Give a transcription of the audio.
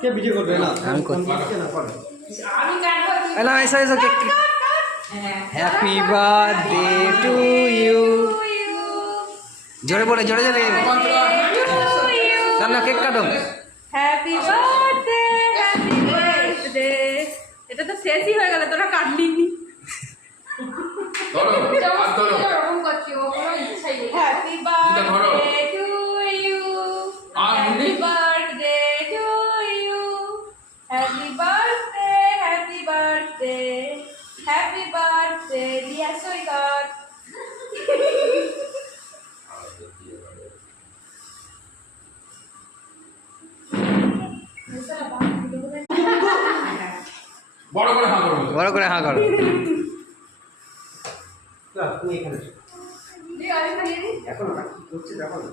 কে video করবে না আমি করছি না করে এলা এসো এসো cake happy birthday to you জোরে বলে জোরে জোরে না কেক কাটো হ্যাপি বার্থডে হ্যাপি বার্থডে এটা তো শেষই হয়ে গেল তোরা কাটলি নি happy birthday to you happy birthday to you happy birthday happy birthday happy birthday Riya Saikat বড় করে হাঁ করো তুমি এখানে এখন কি করছে দেখো না